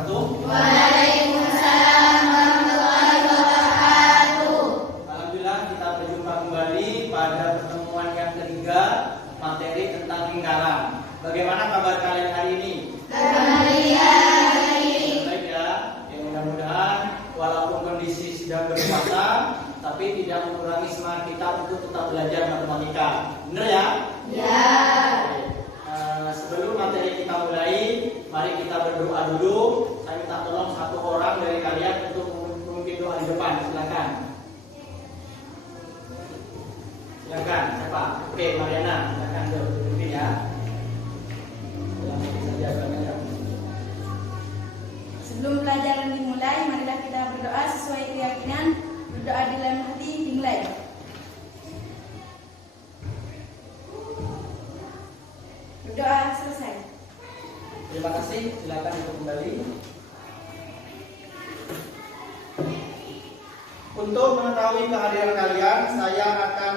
wabarakatuh. Waalaikumsalam warahmatullahi wabarakatuh. Alhamdulillah kita berjumpa kembali pada pertemuan yang ketiga materi tentang lingkaran. Bagaimana kabar kalian hari ini? Baik ya. Mudah-mudahan walaupun kondisi sedang berpuasa, tapi tidak mengurangi semangat kita untuk tetap belajar matematika. Benar ya? Ya. Sebelum materi kita mulai, mari kita berdoa dulu. Saya minta tolong satu orang dari kalian untuk memimpin doa di depan. Silakan. Silakan. Siapa? Oke, Mariana. Silakan pimpin ya. Sebelum pelajaran dimulai, marilah kita berdoa sesuai keyakinan. Berdoa di dalam hati dimulai. Berdoa selesai. Terima kasih. Silakan untuk kembali. Untuk mengetahui kehadiran kalian, saya akan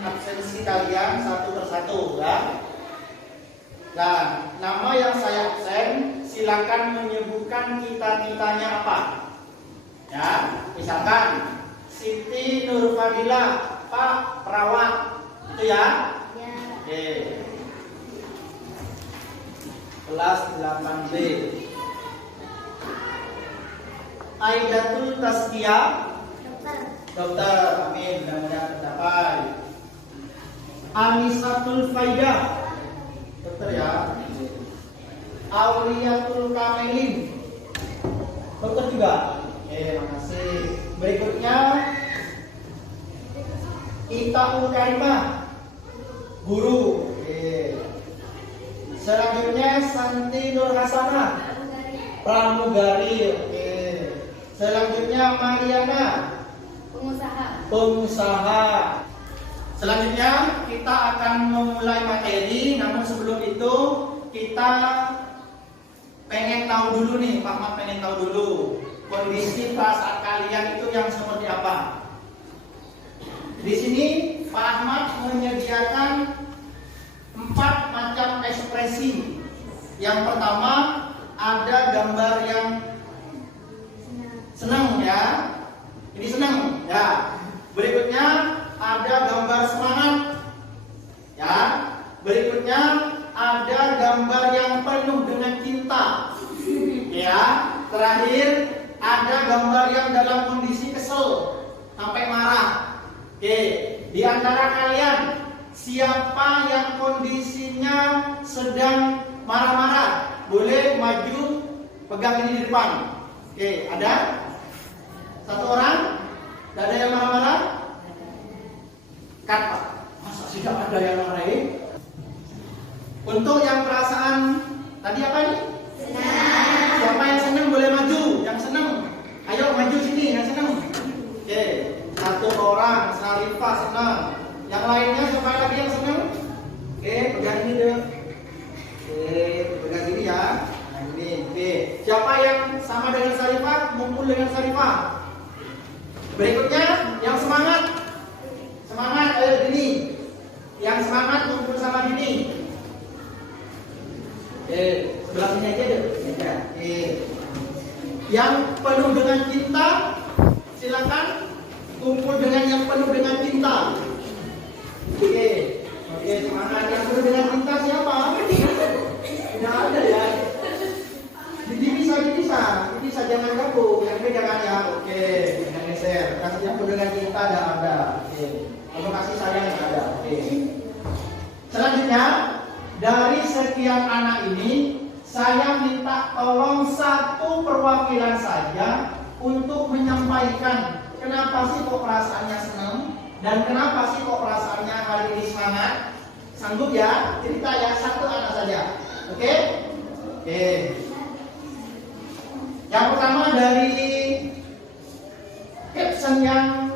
absensi kalian satu persatu ya. Nah, nama yang saya absen, silakan menyebutkan cita-citanya apa. Ya, misalkan Siti Nurfadila, Pak Perawat, itu ya. Ya. Oke. Kelas 8B. Aidatul Tazkiyah, dokter, amin, mudah-mudahan tercapai. Anisatul Faidah, dokter ya. Auliyatul Kamelin, dokter juga. Makasih. Berikutnya Itaul Karimah, guru. Selanjutnya Santi Nur Hasanah, pramugari. Selanjutnya Mariana, pengusaha. Selanjutnya kita akan memulai materi. Namun sebelum itu kita pengen tahu dulu nih, Pak Ahmad pengen tahu dulu kondisi perasaan kalian itu yang seperti apa. Di sini Pak Ahmad menyediakan 4 macam ekspresi. Yang pertama ada gambar yang senang ya. Ini senang ya. Berikutnya ada gambar semangat ya. Berikutnya ada gambar yang penuh dengan cinta ya. Terakhir ada gambar yang dalam kondisi kesel sampai marah. Oke, di antara kalian siapa yang kondisinya sedang marah-marah? Boleh maju pegang ini di depan. Oke, ada? Satu orang? Tidak ada yang marah-marah? Cut, Pak. Masa tidak ada yang marahin? Untuk yang perasaan tadi apa nih? Senang. Siapa yang senang boleh maju? Yang senang, ayo maju sini. Yang senang. Oke, satu orang. Sarifah senang. Yang lainnya siapa lagi yang senang? Oke, pegang ini deh. Oke, pegang ini ya. Nah ini. Oke, siapa yang sama dengan Sarifah? Ngumpul dengan Sarifah. Berikutnya yang semangat. Semangat, ayo Dini. Yang semangat ngumpul sama Dini. Oke, sebelah sini aja deh. Oke. Yang penuh dengan cinta, silakan kumpul dengan yang penuh dengan cinta. Oke, semangat. Yang penuh dengan cinta siapa? Tidak ada ya. Jadi bisa jangan gabung. Yang beda kan ya. Oke, yang geser. Yang penuh dengan cinta tidak ada. Oke. Kalau kasih sayang tidak ada. Oke. Selanjutnya dari sekian anak ini, saya minta tolong satu perwakilan saja untuk menyampaikan kenapa sih kok perasaannya senang dan kenapa sih kok perasaannya hari ini semangat. Sanggup ya? Cerita ya, satu anak saja. Oke? Oke. Yang pertama dari caption yang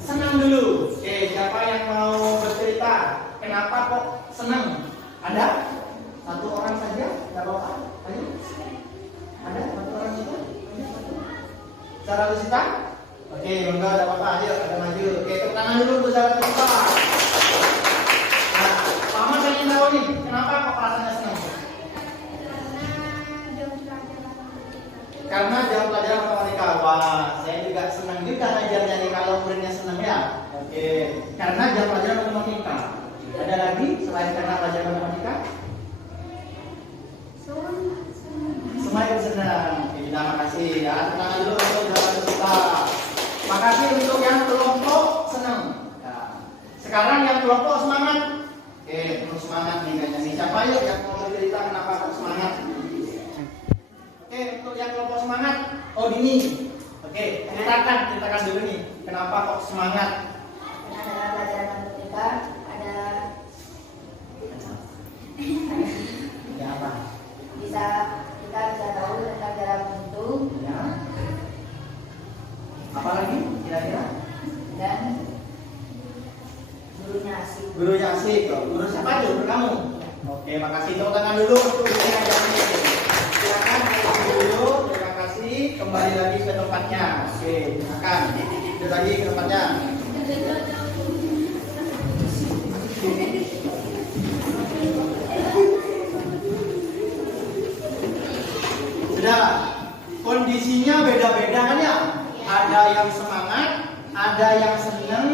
senang dulu. Oke, siapa yang mau bercerita? Kenapa kok senang? Ada? Satu orang saja? Tidak apa-apa? Ayo. Ada? Satu orang itu? Cara Lusita? Oke, enggak ada apa-apa. Ayo, ada maju. Oke, tepuk tangan dulu untuk Sarah Lusita. Nah, Pak Ahmad ingin tahu nih, kenapa kok perasaannya senang? Karena jam pelajaran Karena jam pelajaran matematika. Ada lagi selain karena pelajaran matematika? Semuanya senang. Terima kasih ya. Tenang dulu untuk jawaban kita. Makasih untuk yang kelompok senang. Ya. Sekarang yang kelompok semangat. Oke, terus semangat nih kayaknya nih. Siapa yuk yang mau bercerita kenapa kok semangat? Oke, untuk yang kelompok semangat. Oh Dini. Oke, ceritakan dulu nih. Kenapa kok semangat? Karena dalam pelajaran matematika ada Ya apa? kita bisa tahu tentang cara menghitung Ya. Apa lagi kira-kira? dan gurunya asik. Gurunya asik. Guru siapa tuh? Guru kamu. Oke, makasih. Tepuk tangan dulu untuk guru yang asik. Silakan dulu. Terima kasih. Kembali lagi ke tempatnya. Oke, silakan. Kembali lagi ke tempatnya. Sudah. Kondisinya beda-beda kan ya? Ada yang semangat, ada yang senang,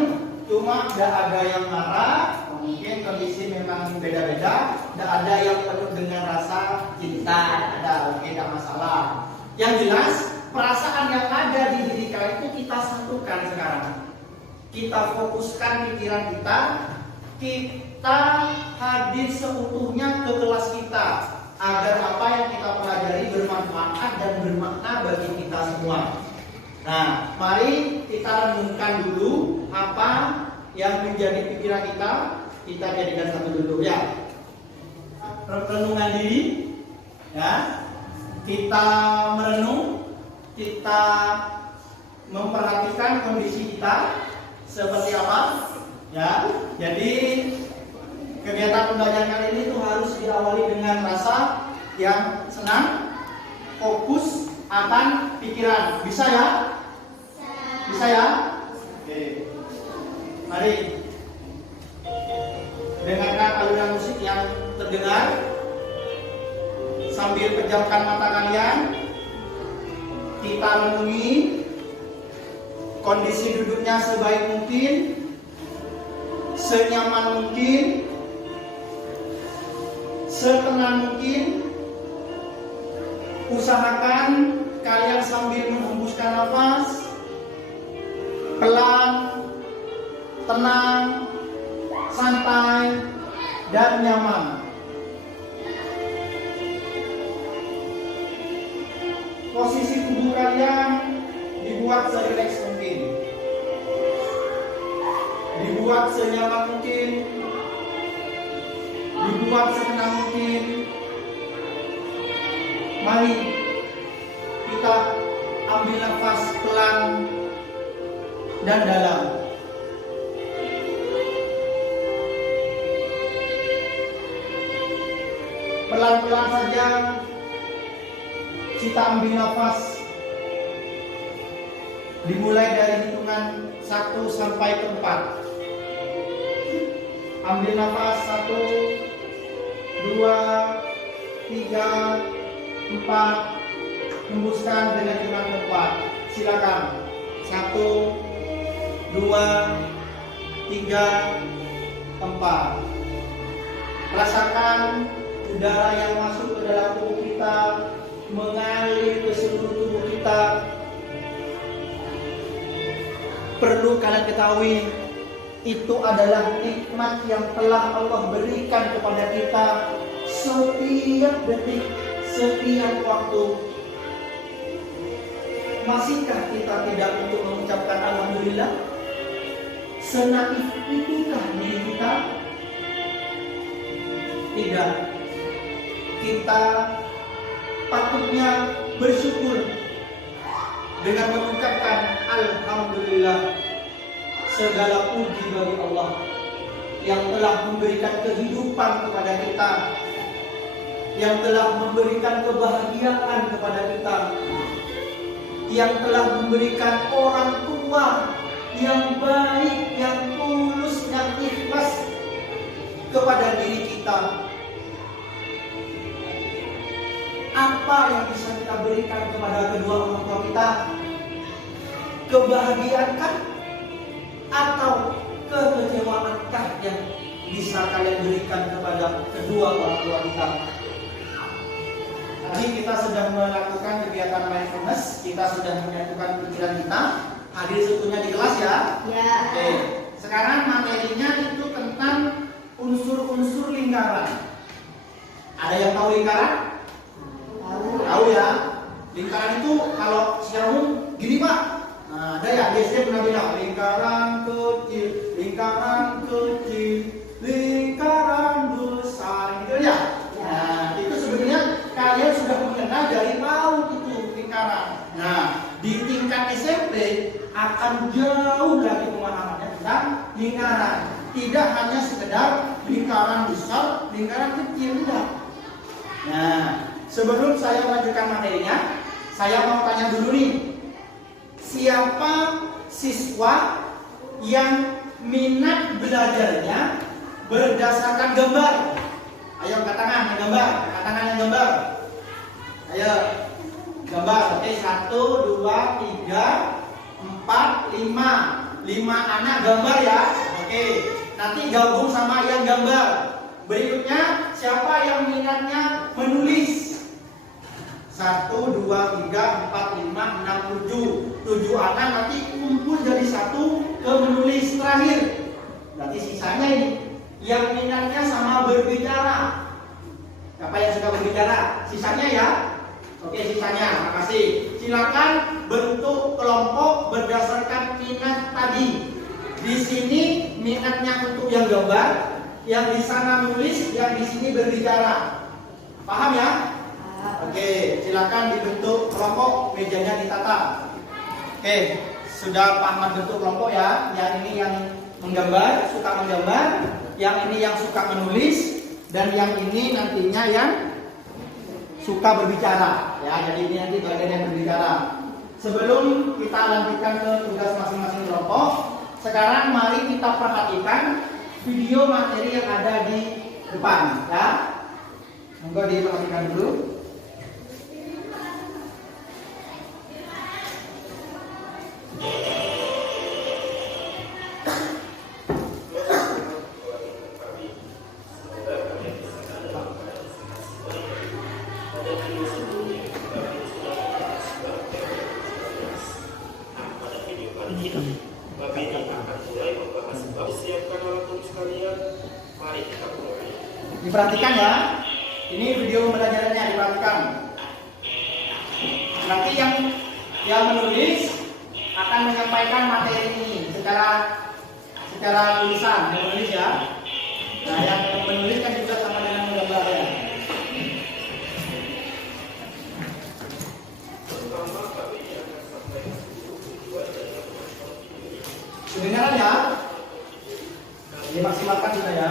cuma ada yang marah. Mungkin kondisi memang beda-beda. Dan ada yang penuh dengan rasa cinta. Ada, oke, tidak masalah. Yang jelas perasaan yang ada di diri kalian itu kita satukan sekarang. Kita fokuskan pikiran kita. Kita hadir seutuhnya ke kelas kita agar apa yang kita pelajari bermanfaat dan bermakna bagi kita semua. Nah, mari kita renungkan dulu apa yang menjadi pikiran kita. Kita jadikan satu dulu ya. Renungan diri, ya. Kita merenung, kita memperhatikan kondisi kita seperti apa, ya. Jadi kegiatan pembelajaran kali ini tuh harus diawali dengan rasa yang senang, fokus akan pikiran. Bisa ya? Bisa ya? Oke. Mari dengarkan alunan musik yang terdengar sambil pejamkan mata kalian. Kita renungi kondisi duduknya sebaik mungkin, senyaman mungkin, setenang mungkin. Usahakan kalian sambil menghembuskan nafas pelan, tenang, santai, dan nyaman. Posisi tubuh kalian dibuat serileks mungkin, dibuat senyaman mungkin, dibuat setenang mungkin. Mari kita ambil nafas pelan dan dalam. Pelan-pelan saja kita ambil nafas. Dimulai dari hitungan 1 sampai 4. Ambil nafas 1, 2, 3, 4. Hembuskan dengan hitungan 4. Silakan. 1, 2, 3, 4. Rasakan udara yang masuk ke dalam tubuh kita mengalir ke seluruh tubuh kita. Perlu kalian ketahui, itu adalah nikmat yang telah Allah berikan kepada kita setiap detik, setiap waktu. Masihkah kita tidak untuk mengucapkan alhamdulillah? Senaif itukah diri kita? Tidak. Kita patutnya bersyukur dengan mengucapkan alhamdulillah. Segala puji bagi Allah yang telah memberikan kehidupan kepada kita, yang telah memberikan kebahagiaan kepada kita, yang telah memberikan orang tua yang baik, yang tulus, yang ikhlas kepada diri kita. Apa yang bisa kita berikan kepada kedua orang tua kita? Kebahagiaan kan? Atau kekecewaankah yang bisa kalian berikan kepada kedua orang tua kita? Tadi kita sudah melakukan kegiatan mindfulness, kita sudah menyatukan pikiran kita. Hadir seutuhnya di kelas ya. Ya. Oke. Sekarang materinya itu tentang unsur-unsur lingkaran. Ada yang tahu lingkaran? Tahu ya. Lingkaran itu kalau secara umum gini Pak. Nah, ada ya, biasanya pernah bilang lingkaran kecil, lingkaran besar gitu ya. Nah, itu sebenarnya kalian sudah mengenal dari tahu itu lingkaran. Nah, di tingkat SMP akan jauh lagi pemahamannya tentang lingkaran. Tidak hanya sekedar lingkaran besar, lingkaran kecil, tidak. Nah, sebelum saya melanjutkan materinya, saya mau tanya dulu nih. Siapa siswa yang minat belajarnya berdasarkan gambar? Ayo angkat tangan yang gambar, angkat tangan yang gambar. Ayo gambar. Oke, 1, 2, 3, 4, 5. 5 anak gambar ya. Oke, nanti gabung sama yang gambar. Berikutnya siapa yang minatnya menulis? 1, 2, 3, 4, 5, 6, 7. 7 anak nanti kumpul jadi satu ke menulis terakhir. Berarti sisanya ini yang minatnya sama berbicara. Siapa yang suka berbicara? Sisanya ya. Oke, sisanya. Makasih. Silakan bentuk kelompok berdasarkan minat tadi. Di sini minatnya untuk yang gambar, yang di sana nulis, yang di sini berbicara. Paham ya? Oke, silakan dibentuk kelompok, mejanya ditata. Oke, sudah paham bentuk kelompok ya. Yang ini yang menggambar, suka menggambar, yang ini yang suka menulis, dan yang ini nantinya yang suka berbicara. Ya, jadi ini nanti bagian yang berbicara. Sebelum kita lanjutkan ke tugas masing-masing kelompok, sekarang mari kita perhatikan video materi yang ada di depan. Ya, monggo diperhatikan dulu. Diperhatikan ya. Ini video pembelajarannya, diperhatikan. Nanti yang menulis akan menyampaikan materi ini secara tulisan, yang menulis ya. Nah, yang menulis kan juga sama dengan menggambarnya. Kedengaran ya? Dimaksimalkan sudah ya.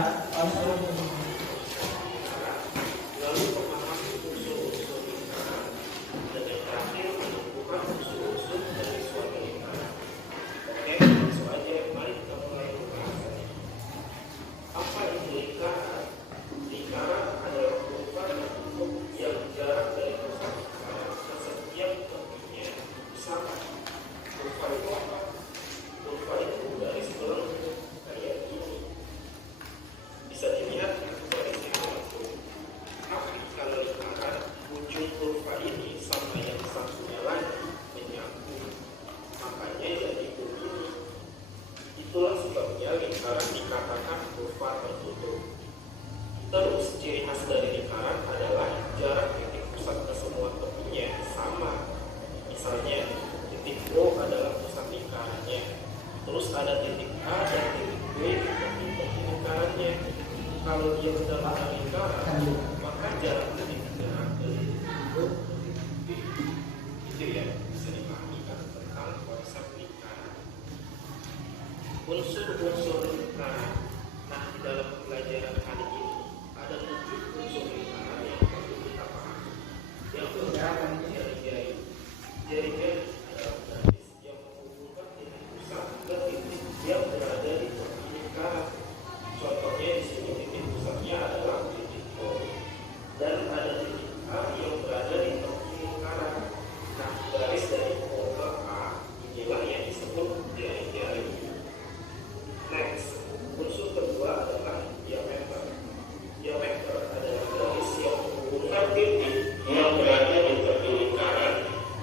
titik yang berada di tepi lingkaran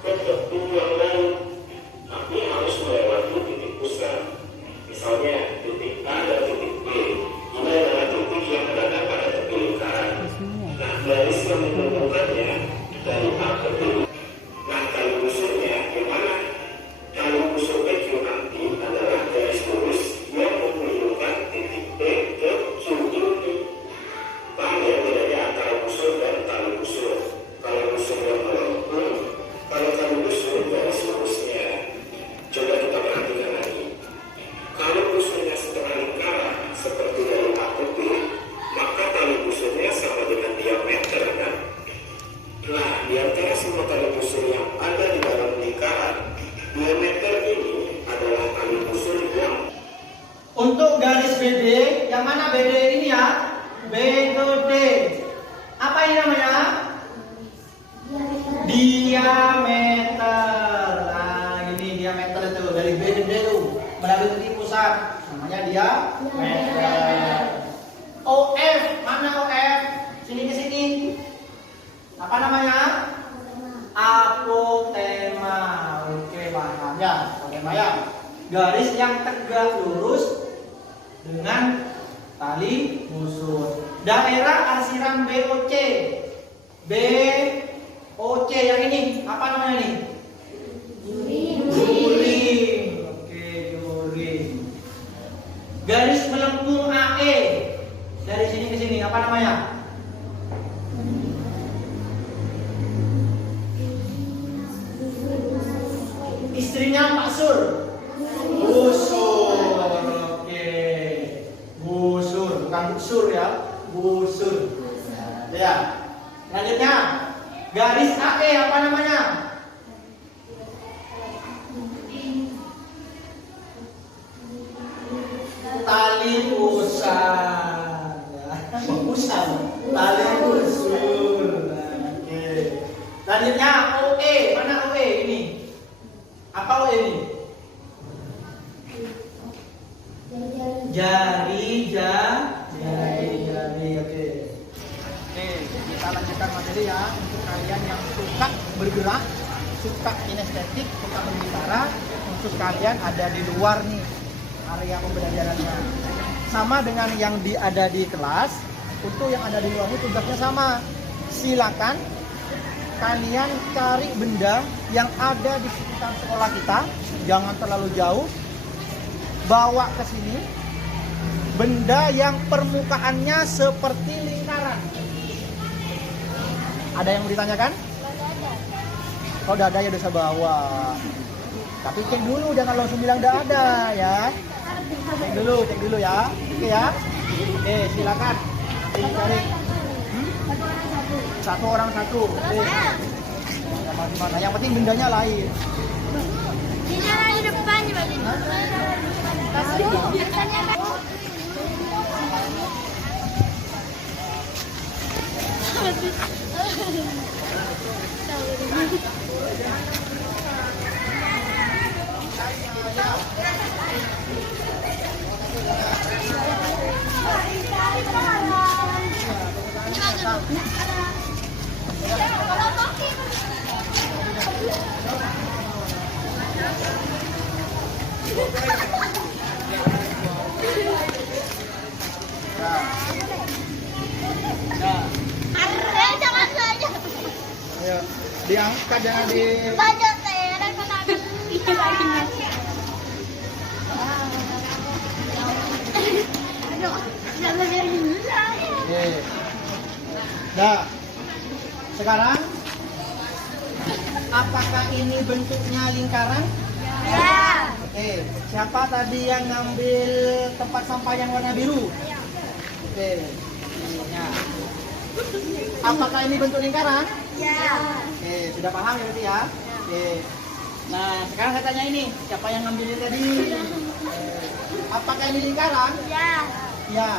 ke tepi yang lain, tapi harus melewati titik pusat. Misalnya titik A dan titik B, ini adalah titik yang berada pada tepi lingkaran. Nah, garis yang menghubungkannya dari A ke B. Nah, tali busurnya gimana? Tali busur PQ nanti adalah garis lurus yang menghubungkan titik B ke Q ini. Paham ya bedanya antara busur dan tali busur? Kalau busurnya melengkung, kalau tali busur garis lurusnya. Coba kita perhatikan lagi. Kalau busurnya setengah lingkaran seperti dari A ke B, maka tali busurnya sama dengan diameter kan? Nah, di antara semua tali busur yang ada di dalam lingkaran, diameter ini adalah tali busur yang Untuk garis BD, yang mana BD ini ya? B ke D. Apa ini namanya? Diameter. Nah, ini diameter itu dari B ke D tuh melalui titik pusat. Namanya diameter. OF, mana OF? Sini ke sini. Apa namanya? Apotema. Oke, paham ya? Apotema ya. Garis yang tegak lurus dengan tali busur. Daerah arsiran BOC. BOC yang ini apa namanya nih? Juring. Oke, juring. Garis melengkung AE. Dari sini ke sini apa namanya? Istrinya Pak Sur. Busur. Oke. Busur, bukan busur ya. Busur. Ya. Selanjutnya, garis AE apa namanya? Tali pusar. Ya. Pusar. Tali busur. Oke. Selanjutnya OE, mana OE ini? Apa OE ini? Jari, oke. Oke, kita lanjutkan materi ya untuk kalian yang suka bergerak, suka kinestetik, suka berbicara, untuk kalian ada di luar nih area pembelajarannya. Sama dengan yang ada di kelas, untuk yang ada di luar ini tugasnya sama. Silakan kalian cari benda yang ada di sekitar sekolah kita, jangan terlalu jauh. Bawa ke sini benda yang permukaannya seperti lingkaran. Ada yang mau ditanyakan? Kalau udah ada ya bisa bawa. Tapi cek dulu, jangan langsung bilang udah ada ya. Cek dulu ya. Oke ya. Oke, silakan. Nanti dicari. Satu orang satu. Oke. Gimana? Yang penting bendanya lain. Di depan jangan saja. Ayo, diangkat jangan di. Baca saya dan katakan itu lagi nasi. Jangan jadi Oke. Nah, sekarang apakah ini bentuknya lingkaran? Ya. Oke. Siapa tadi yang ngambil tempat sampah yang warna biru? Oke. Nah, apakah ini bentuk lingkaran? Ya. Oke, sudah paham ya berarti ya? Oke. Nah, sekarang saya tanya ini, siapa yang ngambilin tadi? Apakah ini lingkaran? Ya. Ya.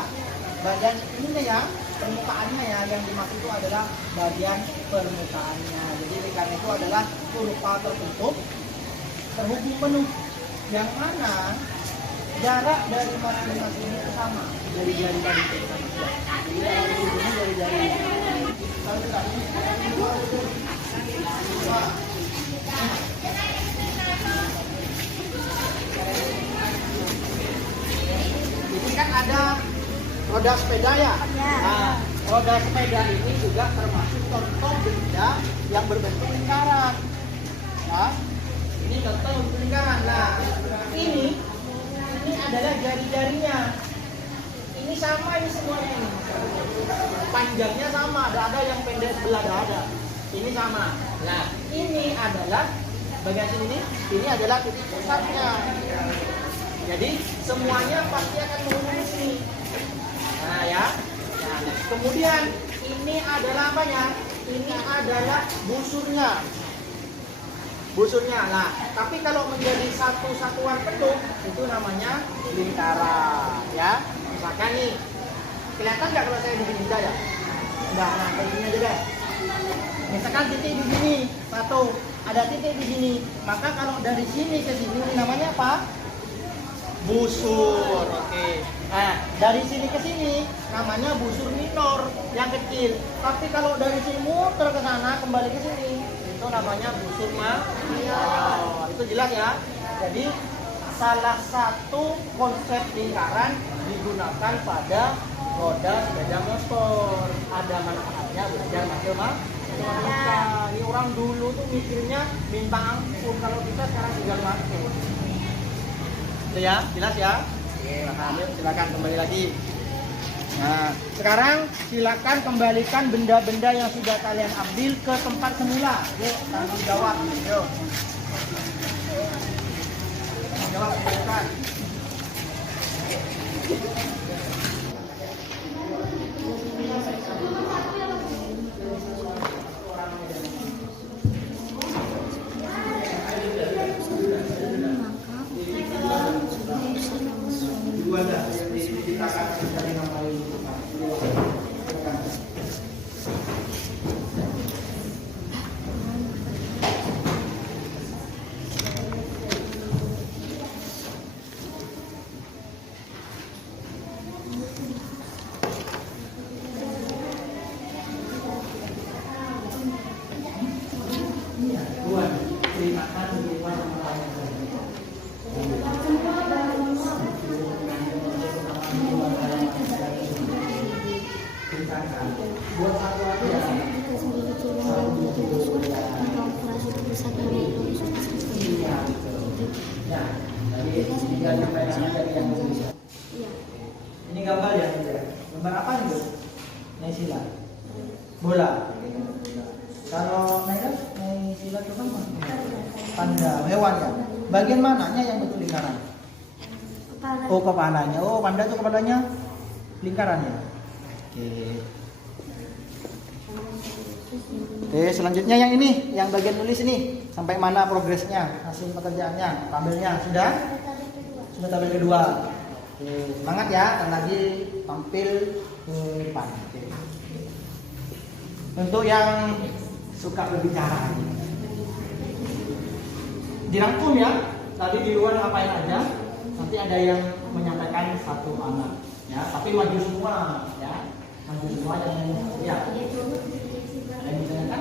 Bagian ininya ya, permukaannya ya, yang dimaksud itu adalah bagian permukaannya. Jadi lingkaran itu adalah kurva tertutup terhubung penuh, yang mana jarak dari masing-masing itu sama dari jari tadi itu sama. Jadi dari ujungnya dari jari. Kalau kita roda sepeda ya? Ya. Nah, roda sepeda ini juga termasuk contoh benda yang berbentuk lingkaran. Ya, ini contoh bentuk lingkaran. Nah, ini adalah jari-jarinya. Ini sama ini semuanya ini. Panjangnya sama, ada yang pendek sebelah ada. Ini sama. Nah, ini adalah bagian sini ini adalah titik pusatnya. Jadi semuanya pasti akan menghubungi sini. Nah ya. Nah, kemudian ini adalah apanya? Ini adalah busurnya. Busurnya. Nah, tapi kalau menjadi satu satuan penuh itu namanya lingkaran, ya. Misalkan nih, kelihatan nggak kalau saya bikin benda ya? Enggak, nah kayak gini aja deh. Misalkan titik di sini, satu, ada titik di sini, maka kalau dari sini ke sini namanya apa? Busur. Oke. Nah, dari sini ke sini namanya busur minor yang kecil. Tapi kalau dari sini muter ke sana kembali ke sini, itu namanya busur mayor. Itu jelas ya. Jadi salah satu konsep lingkaran digunakan pada roda sepeda motor. Ada manfaatnya belajar matematika. Ini orang dulu tuh mikirnya minta ampun, kalau kita sekarang tinggal masuk. Itu ya, jelas ya. Nah, silakan kembali lagi. Nah, sekarang silakan kembalikan benda-benda yang sudah kalian ambil ke tempat semula. Yuk, tanggung jawab. Yuk. Tanggung jawab, silakan. Ini gambar ya, gambar apa nih? Naik sila, bola. Kalau naik sila itu kan panda, hewan ya. Bagian mananya yang betul lingkaran? Oh, kepalanya. Oh, panda itu kepalanya lingkarannya. Oke, selanjutnya yang ini, yang bagian nulis ini, sampai mana progresnya, hasil pekerjaannya, tabelnya sudah? Sudah tabel kedua. Oke, semangat ya, dan lagi tampil ke depan. Oke. Untuk yang suka berbicara, dirangkum ya. Tadi di luar ngapain aja, nanti ada yang menyampaikan satu anak, ya. Tapi maju semua, ya. Maju semua yang ya. Ada yang ditanyakan?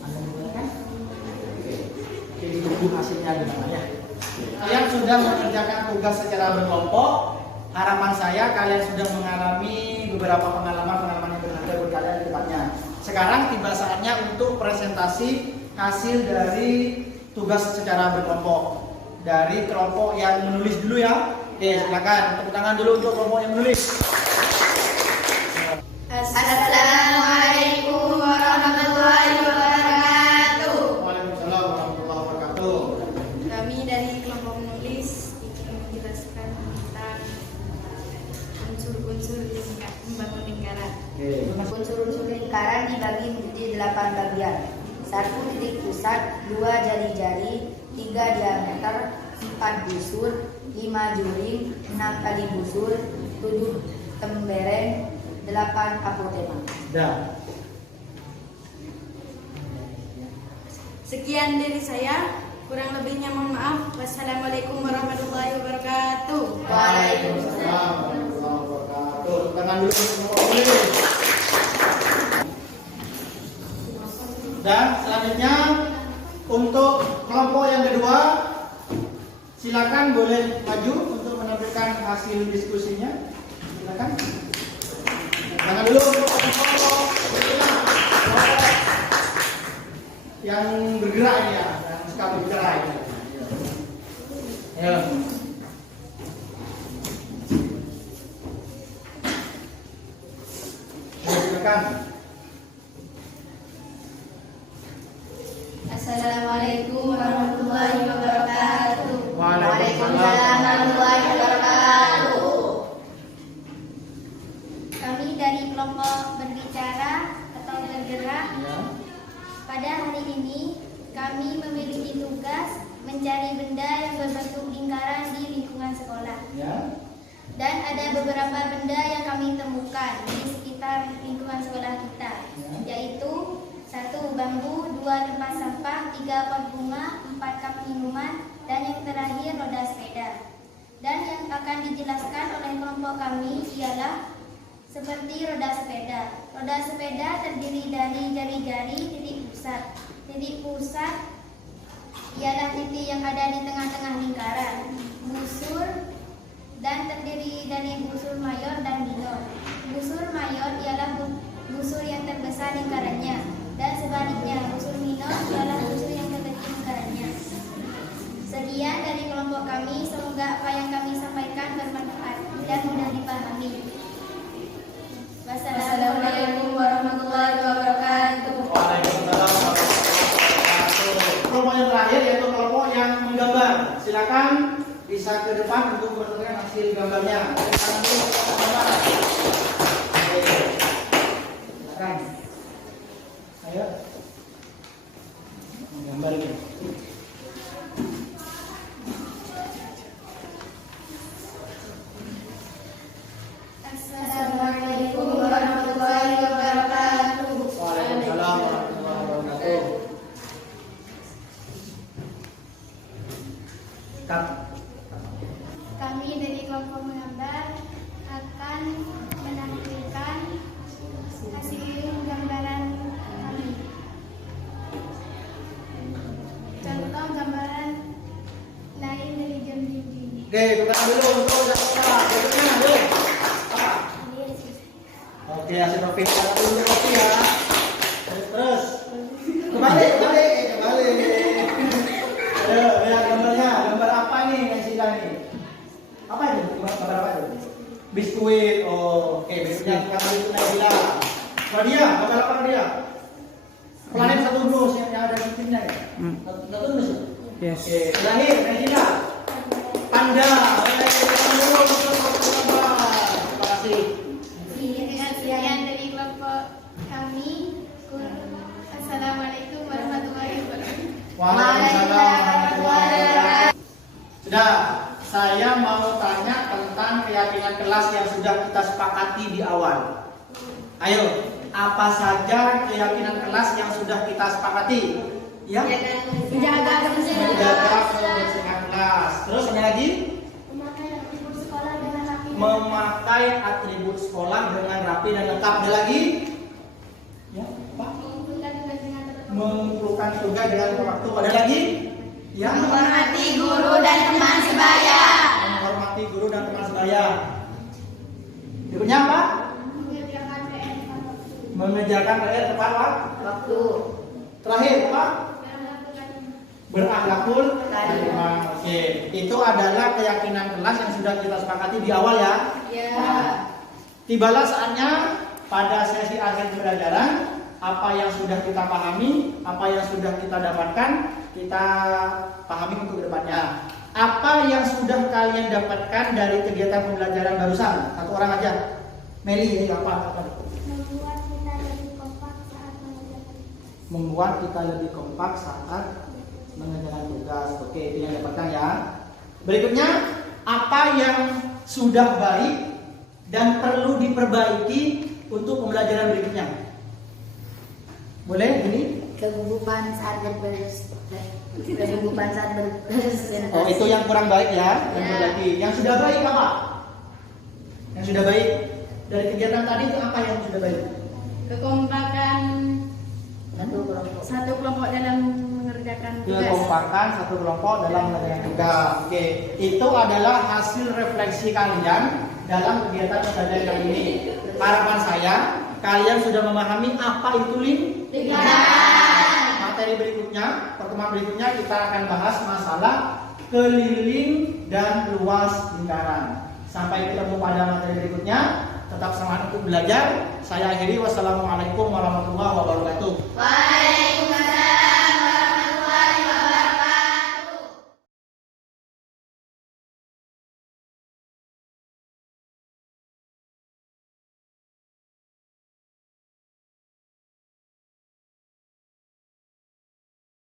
Ada yang ditanyakan? Oke, ditunggu hasilnya gimana ya. Kalian sudah mengerjakan tugas secara berkelompok. Harapan saya kalian sudah mengalami beberapa pengalaman yang berharga buat kalian di depannya. Sekarang tiba saatnya untuk presentasi hasil dari tugas secara berkelompok. Dari kelompok yang menulis dulu ya. Oke, silakan tepuk tangan dulu untuk kelompok yang menulis. Assalamualaikum warahmatullahi wabarakatuh. Waalaikumsalam warahmatullahi wabarakatuh. Kami dari kelompok menulis ingin menjelaskan tentang unsur-unsur membangun lingkaran. Unsur-unsur lingkaran dibagi menjadi 8 bagian. 1 titik pusat, 2 jari-jari, 3 diameter, 4 busur, 5 juring, 6 kali busur, 7 tembereng, 8 apotema. Dah. Sekian dari saya, kurang lebihnya mohon maaf. Wassalamualaikum warahmatullahi wabarakatuh. Waalaikumsalam warahmatullahi wabarakatuh. Tangan dulu untuk menulis. Dan selanjutnya untuk kelompok yang kedua, silakan boleh maju untuk menampilkan hasil diskusinya. Silakan. Jangan dulu yang bergerak ini ya, yang suka berbicara ini. Ayo. Silakan. Assalamualaikum warahmatullahi wabarakatuh. Waalaikumsalam warahmatullahi wabarakatuh. Kami dari kelompok berbicara atau bergerak. Ya. Pada hari ini kami memiliki tugas mencari benda yang berbentuk lingkaran di lingkungan sekolah. Ya. Dan ada beberapa benda yang kami temukan di sekitar lingkungan sekolah kita, yaitu 1 bambu, 2 tempat sampah, 3 pot bunga, 4 cup minuman, dan yang terakhir roda sepeda. Dan yang akan dijelaskan oleh kelompok kami ialah seperti roda sepeda. Roda sepeda terdiri dari jari-jari titik pusat. Titik pusat ialah titik yang ada di tengah-tengah lingkaran. Busur dan terdiri dari busur mayor dan minor. Busur mayor ialah busur yang terbesar lingkarannya, dan sebaliknya busur minor ialah busur yang terkecil lingkarannya. Sekian dari kelompok kami, semoga apa yang kami sampaikan bermanfaat dan mudah dipahami. Wassalamualaikum warahmatullahi wabarakatuh. Waalaikumsalam warahmatullahi wabarakatuh. Kelompok yang terakhir yaitu kelompok yang menggambar. Silakan bisa ke depan untuk menentukan hasil gambarnya. Silakan dulu gambar. Oke. Silakan. Ayo. Gambar ini. Assalamualaikum warahmatullahi wabarakatuh. Waalaikumsalam warahmatullahi wabarakatuh. Cut. Kami dari kelompok menggambar akan menampilkan hasil gambaran kami. Contoh gambaran lain dari jam dinding. Oke, bukan dulu untuk Jakarta. Berikutnya dulu. Apa? Oke, hasil profesional dulu kopi ya. Terus. Kembali. Ayo, lihat gambarnya. Gambar apa nih yang Sila nih? Apa itu? Gambar apa itu? Biskuit. Oh, oke. Berikutnya kita kembali ke Sila. Nadia, gambar apa Nadia? Planet satu terus yang ada di timnya ya. Satu terus. Yes. Oke, terakhir Sila. Panda. Terima kasih. Sekian dari kelompok kami. Assalamualaikum warahmatullahi wabarakatuh. Waalaikumsalam warahmatullahi wabarakatuh. Sudah, saya mau tanya tentang keyakinan kelas yang sudah kita sepakati di awal. Ayo, apa saja keyakinan kelas yang sudah kita sepakati? Ya? Menjaga kebersihan Menjaga kebersihan kelas. Terus ada lagi? Memakai atribut sekolah dengan rapi. Memakai atribut sekolah dengan rapi dan lengkap. Ada lagi? Ya, apa? Mengumpulkan tugas dengan tepat. Mengumpulkan tugas dengan waktu. Ada lagi? Ya, menghormati guru dan teman sebaya. menghormati guru dan teman sebaya. Berikutnya apa? Mengerjakan PR tepat waktu. Mengerjakan PR tepat Waktu. Terakhir apa? Melakukan Berakhlakul karimah. Oke, itu adalah keyakinan kelas yang sudah kita sepakati di awal ya. Ya. Nah, tibalah saatnya pada sesi akhir pembelajaran, apa yang sudah kita pahami, apa yang sudah kita dapatkan, kita pahami untuk kedepannya. Apa yang sudah kalian dapatkan dari kegiatan pembelajaran barusan? Satu orang aja. Meli, ini apa? membuat kita lebih kompak saat Membuat kita lebih kompak saat mengerjakan tugas. Oke, itu yang dapatkan ya. Berikutnya, apa yang sudah baik dan perlu diperbaiki untuk pembelajaran berikutnya? Boleh ini? Kegugupan saat berpresentasi. Oh, itu yang kurang baik ya. Yang berarti yang sudah baik apa? Yang sudah baik dari kegiatan tadi itu apa yang sudah baik? Kekompakan Satu kelompok. satu kelompok dalam mengerjakan tugas. Kekompakan satu kelompok dalam mengerjakan tugas. Oke, itu adalah hasil refleksi kalian dalam kegiatan pembelajaran kali ini. Harapan saya kalian sudah memahami apa itu lingkaran. Materi berikutnya, pertemuan berikutnya kita akan bahas masalah keliling dan luas lingkaran. Sampai ketemu pada materi berikutnya. Tetap semangat untuk belajar. Saya akhiri. Wassalamualaikum warahmatullahi wabarakatuh.